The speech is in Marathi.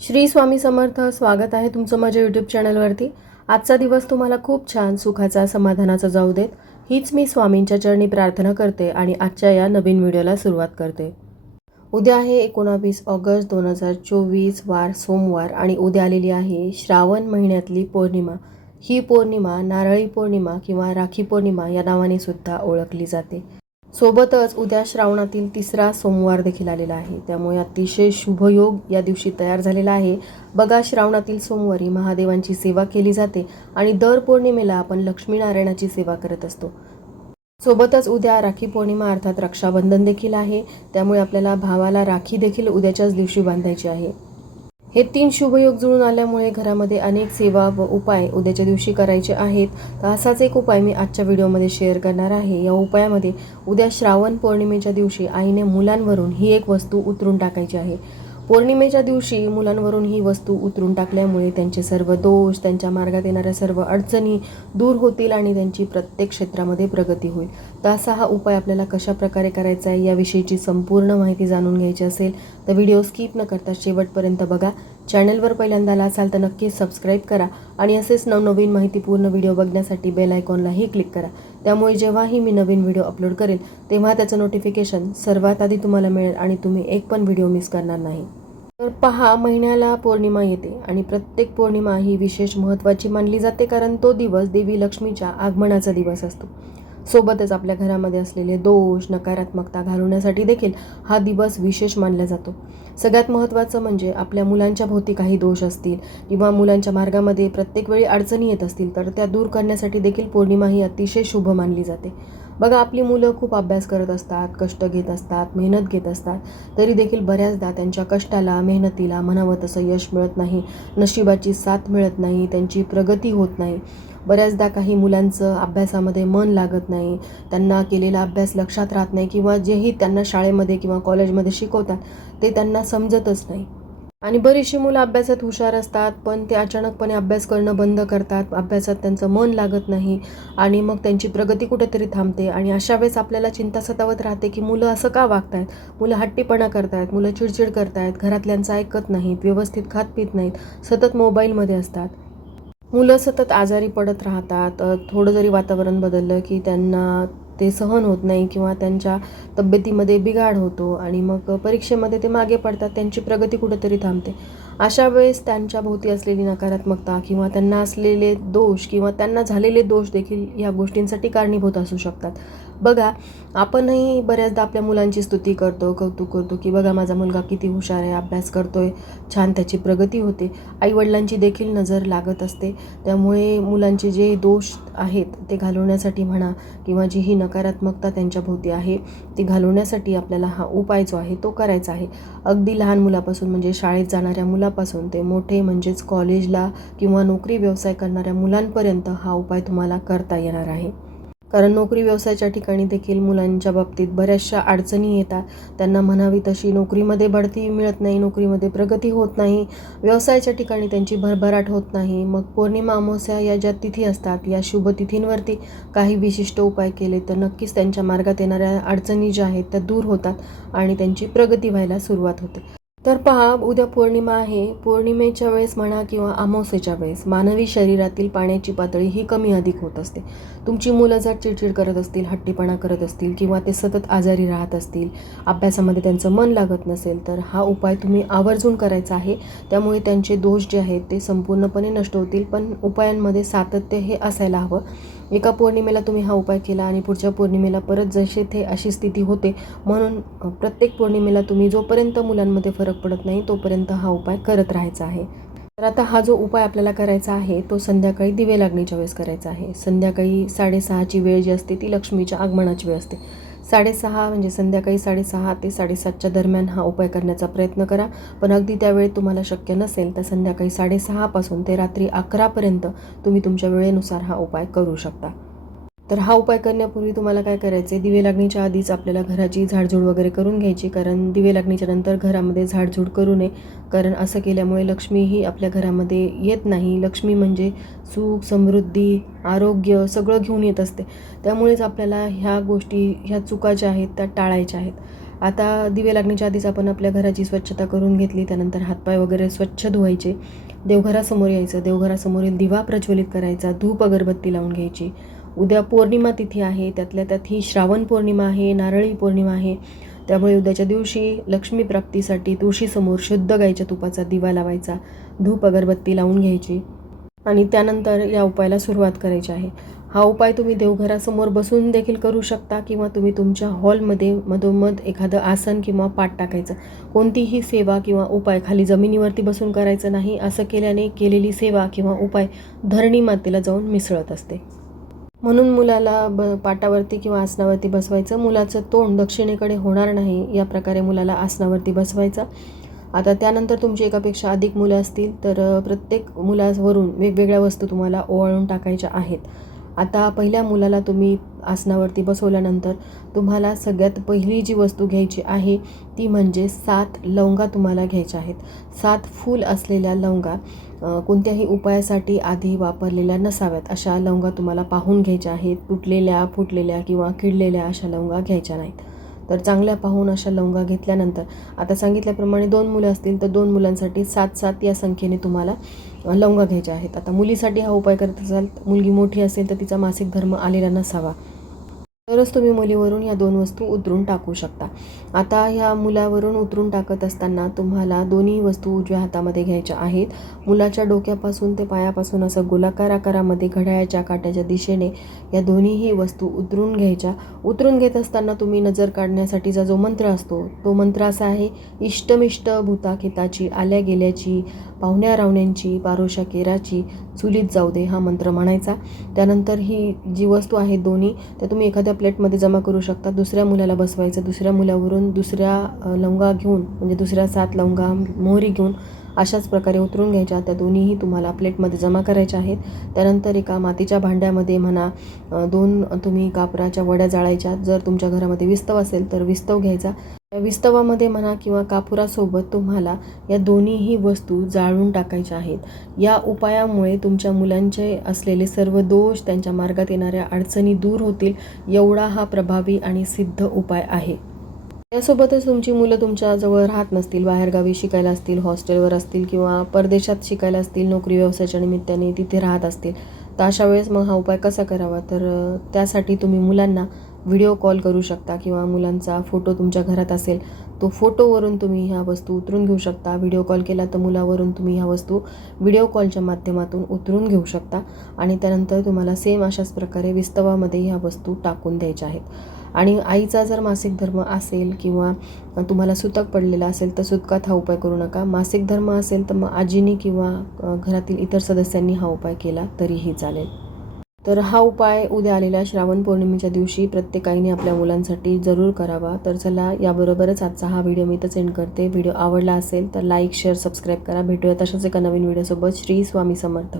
श्री स्वामी समर्थ स्वागत आहे तुमचं माझ्या यूट्यूब चॅनलवरती आजचा दिवस तुम्हाला खूप छान सुखाचा समाधानाचा जाऊ देत. हीच मी स्वामींच्या चरणी प्रार्थना करते आणि आजच्या या नवीन व्हिडिओला सुरुवात करते. उद्या आहे एकोणावीस ऑगस्ट दोन हजार चोवीस वार सोमवार आणि उद्या आलेली आहे श्रावण महिन्यातली पौर्णिमा. ही पौर्णिमा नारळी पौर्णिमा किंवा राखी पौर्णिमा या नावाने सुद्धा ओळखली जाते. सोबतच उद्या श्रावणातील तिसरा सोमवार देखील आलेला आहे. त्यामुळे अतिशय शुभयोग या दिवशी तयार झालेला आहे. बघा श्रावणातील सोमवारी महादेवांची सेवा केली जाते आणि दर पौर्णिमेला आपण लक्ष्मीनारायणाची सेवा करत असतो. सोबतच उद्या राखी पौर्णिमा अर्थात रक्षाबंधन देखील आहे. त्यामुळे आपल्याला भावाला राखी देखील उद्याच्याच दिवशी बांधायची आहे. हे तीन शुभयोग जुळून आल्यामुळे घरामध्ये अनेक सेवा व उपाय उद्याच्या दिवशी करायचे आहेत. तर असाच एक उपाय मी आजच्या व्हिडिओमध्ये शेअर करणार आहे. या उपायामध्ये उद्या श्रावण पौर्णिमेच्या दिवशी आईने मुलांवरून ही एक वस्तू उतरून टाकायची आहे. पौर्णिमेच्या दिवशी मुलांवरून ही वस्तू उतरून टाकल्यामुळे त्यांचे सर्व दोष त्यांच्या मार्गात येणाऱ्या सर्व अडचणी दूर होतील आणि त्यांची प्रत्येक क्षेत्रामध्ये प्रगती होईल. तर असा हा उपाय आपल्याला कशा प्रकारे करायचा आहे याविषयीची संपूर्ण माहिती जाणून घ्यायची असेल तर व्हिडिओ स्किप न करता शेवटपर्यंत बघा. चॅनलवर पहिल्यांदा आला असाल तर नक्कीच सबस्क्राईब करा आणि असेच नवनवीन माहितीपूर्ण व्हिडिओ बघण्यासाठी बेल आयकॉनलाही क्लिक करा. त्यामुळे जेव्हाही मी नवीन व्हिडिओ अपलोड करेल तेव्हा त्याचं नोटिफिकेशन सर्वात आधी तुम्हाला मिळेल आणि तुम्ही एक पण व्हिडिओ मिस करणार नाही. तर पहा महिन्याला पौर्णिमा येते आणि प्रत्येक पौर्णिमा ही विशेष महत्त्वाची मानली जाते कारण तो दिवस देवी लक्ष्मीच्या आगमनाचा दिवस असतो. सोबतच आपल्या घरामध्ये असलेले दोष नकारात्मकता घालवण्यासाठी देखील हा दिवस विशेष मानला जातो. सगळ्यात महत्त्वाचं म्हणजे आपल्या मुलांच्या भोवती काही दोष असतील किंवा मुलांच्या मार्गामध्ये प्रत्येक वेळी अडचणी येत असतील तर त्या दूर करण्यासाठी देखील पौर्णिमा ही अतिशय शुभ मानली जाते. बघा आपली मुलं खूप अभ्यास करत असतात कष्ट घेत असतात मेहनत घेत असतात. तरी देखील बऱ्याचदा त्यांच्या कष्टाला मेहनतीला म्हणावं तसं यश मिळत नाही. नशिबाची साथ मिळत नाही त्यांची प्रगती होत नाही. बऱ्याचदा काही मुलांचं अभ्यासामध्ये मन लागत नाही. त्यांना केलेला अभ्यास लक्षात राहत नाही किंवा जेही त्यांना शाळेमध्ये किंवा कॉलेजमध्ये शिकवतात ते त्यांना समजतच नाही. आणि बरीचशी मुलं अभ्यासात हुशार असतात पण ते अचानकपणे अभ्यास करणं बंद करतात. अभ्यासात त्यांचं मन लागत नाही आणि मग त्यांची प्रगती कुठेतरी थांबते. आणि अशा वेळेस आपल्याला चिंता सतावत राहते की मुलं असं का वागतायत? मुलं हट्टीपणा करतायत मुलं चिडचिड करतायत घरातल्यांचं ऐकत नाहीत व्यवस्थित खात पित नाहीत सतत मोबाईलमध्ये असतात. मुलं सतत आजारी पडत राहतात. थोडं जरी वातावरण बदललं की त्यांना ते सहन होत नाही किंवा त्यांच्या तब्येतीमध्ये बिघाड होतो आणि मग परीक्षेमध्ये ते मागे पडतात त्यांची प्रगती कुठेतरी थांबते. अशा वेळेस त्यांच्या भोवती असलेली नकारात्मकता किंवा त्यांना असलेले दोष किंवा त्यांना झालेले दोष देखील या गोष्टींसाठी कारणीभूत असू शकतात. बघा आपणही बऱ्याचदा आपल्या मुलांची स्तुती करतो कौतुक करतो की बघा माझा मुलगा किती हुशार आहे अभ्यास करतोय छान त्याची प्रगती होते. आईवडिलांची देखील नजर लागत असते. त्यामुळे मुलांचे जे दोष आहेत ते घालवण्यासाठी म्हणा किंवा जी ही नकारात्मकता त्यांच्या भोवती आहे ती घालवण्यासाठी आपल्याला हा उपाय जो आहे तो करायचा आहे. अगदी लहान मुलापासून म्हणजे शाळेत जाणाऱ्या मुला मुलापासून ते मोठे म्हणजेच कॉलेजला किंवा नोकरी व्यवसाय करणाऱ्या मुलांपर्यंत हा उपाय तुम्हाला करता येणार आहे. कारण नोकरी व्यवसायाच्या ठिकाणी देखील मुलांच्या बाबतीत बऱ्याचशा अडचणी येतात. त्यांना म्हणावी तशी नोकरीमध्ये बढती मिळत नाही नोकरीमध्ये प्रगती होत नाही व्यवसायाच्या ठिकाणी त्यांची भरभराट होत नाही. मग पौर्णिमा अमावस्या या ज्या तिथी असतात या शुभ तिथींवरती काही विशिष्ट उपाय केले तर नक्कीच त्यांच्या मार्गात येणाऱ्या अडचणी ज्या आहेत त्या दूर होतात आणि त्यांची प्रगती व्हायला सुरुवात होते. तर पहा उद्या पौर्णिमा आहे. पौर्णिमेच्या वेळेस म्हणा किंवा अमावस्येच्या वेळेस मानवी शरीरातील पाण्याची पातळी ही कमी अधिक होत असते. तुमची मुलं जर चिडचिड करत असतील हट्टीपणा करत असतील किंवा ते सतत आजारी राहत असतील अभ्यासामध्ये त्यांचं मन लागत नसेल तर हा उपाय तुम्ही आवर्जून करायचा आहे. त्यामुळे त्यांचे दोष जे आहेत ते संपूर्णपणे नष्ट होतील पण उपायांमध्ये सातत्य हे असायला हवं. एका पौर्णिमेला तुम्ही हा उपाय केला आणि पुढच्या पौर्णिमेला परत जसे ते अशी स्थिती होते म्हणून प्रत्येक पौर्णिमेला तुम्ही जोपर्यंत मुलांमध्ये फरक पडत नाही तोपर्यंत हा उपाय करत राहायचा आहे. तर आता हा जो उपाय आपल्याला करायचा आहे तो संध्याकाळी दिवे लागणीच्या वेळेस करायचा आहे. संध्याकाळी साडेसहाची वेळ जी असते ती लक्ष्मीच्या आगमनाची वेळ असते. साडेसहा म्हणजे संध्याकाळी साडेसहा ते साडेसातच्या दरम्यान हा उपाय करण्याचा प्रयत्न करा. पण अगदी त्यावेळेत तुम्हाला शक्य नसेल तर संध्याकाळी साडेसहापासून ते रात्री अकरापर्यंत तुम्ही तुमच्या वेळेनुसार हा उपाय करू शकता. तर हा उपाय करण्यापूर्वी तुम्हाला काय करायचे दिवे लागणीच्या आधीच आपल्याला घराची झाडझूड वगैरे करून घ्यायची कारण दिवे लागणीच्या नंतर घरामध्ये झाडझूड करू नये. कारण असं केल्यामुळे लक्ष्मी ही आपल्या घरामध्ये येत नाही. लक्ष्मी म्हणजे सुख समृद्धी आरोग्य सगळं घेऊन येत असते. त्यामुळेच आपल्याला ह्या गोष्टी ह्या चुका ज्या आहेत त्या टाळायच्या आहेत. आता दिवे लागण्याच्या आधीच आपण आपल्या घराची स्वच्छता करून घेतली त्यानंतर हातपाय वगैरे स्वच्छ धुवायचे. देवघरासमोर यायचं. देवघरासमोरील दिवा प्रज्वलित करायचा. धूप अगरबत्ती लावून घ्यायची. उद्या पौर्णिमा तिथी आहे त्यातल्या त्यात ही श्रावण पौर्णिमा आहे नारळी पौर्णिमा आहे. त्यामुळे उद्याच्या दिवशी लक्ष्मी प्राप्तीसाठी तुळशीसमोर शुद्ध गाईच्या तुपाचा दिवा लावायचा धूप अगरबत्ती लावून घ्यायची आणि त्यानंतर या उपायाला सुरुवात करायची आहे. हा उपाय तुम्ही देवघरासमोर बसून देखील करू शकता किंवा तुम्ही तुमच्या हॉलमध्ये मधोमध एखादं आसन किंवा पाठ टाकायचं. कोणतीही सेवा किंवा उपाय खाली जमिनीवरती बसून करायचं नाही. असं केल्याने केलेली सेवा किंवा उपाय धरणी मातेला जाऊन मिसळत असते. म्हणून मुलाला ब पाटावरती किंवा आसनावरती बसवायचं. मुलाचं तोंड दक्षिणेकडे होणार नाही या प्रकारे मुलाला आसनावरती बसवायचं. आता त्यानंतर तुमची एकापेक्षा अधिक मुलं असतील तर प्रत्येक मुलावरून वेगवेगळ्या वस्तू तुम्हाला ओवाळून टाकायच्या आहेत. आता पहिल्या मुलाला तुम्ही आसनावरती बसवल्यानंतर तुम्हाला सगळ्यात पहिली जी वस्तू घ्यायची आहे ती म्हणजे सात लवंगा तुम्हाला घ्यायच्या आहेत. सात फूल असलेल्या लवंगा. कोणत्याही उपायासाठी आधी वापरलेल्या नसाव्यात. अशा लवंगा तुम्हाला पाहून घ्यायच्या आहेत. तुटलेल्या फुटलेल्या किंवा किडलेल्या अशा लवंगा घ्यायच्या नाहीत. तर चांगल्या पाहून अशा लवंगा घेतल्यानंतर आता सांगितल्याप्रमाणे दोन मुलं असतील तर दोन मुलांसाठी सात सात या संख्येने तुम्हाला लवंगा घ्यायच्या आहेत. आता मुलीसाठी हा उपाय करत असाल मुलगी मोठी असेल तर तिचा मासिक धर्म आलेला नसावा. तरच तुम्ही मुलीवरून या दोन वस्तू उतरून टाकू शकता. आता ह्या मुलावरून उतरून टाकत असताना तुम्हाला दोन्ही वस्तू उजव्या हातामध्ये घ्यायच्या आहेत. मुलाच्या डोक्यापासून ते पायापासून असं गोलाकार आकारामध्ये घड्याळाच्या काट्याच्या दिशेने या दोन्हीही वस्तू उतरून घ्यायच्या. उतरून घेत असताना तुम्ही नजर काढण्यासाठीचा जो मंत्र असतो तो मंत्र असा आहे इष्टमिष्ट भूताखेताची आल्या गेल्याची पाहुण्या रावण्यांची पारोशा केराची चुलीत जाऊ दे हा मंत्र म्हणायचा. त्यानंतर ही जी वस्तू आहे दोन्ही त्या तुम्ही एखाद्या प्लेटमध्ये जमा करू शकता. दुसऱ्या मुलाला बसवायचं दुसऱ्या मुलावरून दुसऱ्या लवंगा घेऊन म्हणजे दुसऱ्या सात लवंगा मोहरी घेऊन अशाच प्रकारे उतरून घ्यायच्या. त्या दोन्हीही तुम्हाला प्लेटमध्ये जमा करायच्या आहेत. त्यानंतर एका मातीच्या भांड्यामध्ये म्हणा दोन तुम्ही कापराच्या वड्या जाळायच्या. जर तुमच्या घरामध्ये विस्तव असेल तर विस्तव घ्यायचा. विस्तवामध्ये म्हणा किंवा कापुरासोबत तुम्हाला या दोन्हीही वस्तू जाळून टाकायच्या आहेत. या उपायामुळे तुमच्या मुलांचे असलेले सर्व दोष त्यांच्या मार्गात येणाऱ्या अडचणी दूर होतील एवढा हा प्रभावी आणि सिद्ध उपाय आहे. यासोबतच तुमची मुलं तुमच्याजवळ राहत नसतील बाहेरगावी शिकायला असतील हॉस्टेलवर असतील किंवा परदेशात शिकायला असतील नोकरी व्यवसायाच्या निमित्ताने तिथे राहत असतील तर अशा वेळेस मग हा उपाय कसा करावा? तर त्यासाठी तुम्ही मुलांना व्हिडिओ कॉल करू शकता किंवा मुलांचा फोटो तुमच्या घरात असेल तो फोटोवरून तुम्ही ह्या वस्तू उतरून घेऊ शकता. व्हिडिओ कॉल केला तर मुलावरून तुम्ही ह्या वस्तू व्हिडिओ कॉलच्या माध्यमातून उतरून घेऊ शकता आणि त्यानंतर तुम्हाला सेम अशाच प्रकारे विस्तवामध्ये ह्या वस्तू टाकून द्यायच्या आहेत. आणि आईचा जर मासिक धर्म असेल किंवा तुम्हाला सुतक पडलेला असेल तर सुतकात हा उपाय करू नका. मासिक धर्म असेल तर मग आजीनी किंवा घरातील इतर सदस्यांनी हा उपाय केला तरीही चालेल. तर हा उपाय उद्या आलेल्या श्रावण पौर्णिमेच्या दिवशी प्रत्येकाईने आपल्या मुलांसाठी जरूर करावा. तर चला याबरोबरच आजचा हा व्हिडिओ मी तर सेंड करते. व्हिडिओ आवडला असेल तर लाईक शेअर सबस्क्राईब करा. भेटूया तशाच एका नवीन व्हिडिओसोबत. श्री स्वामी समर्थ.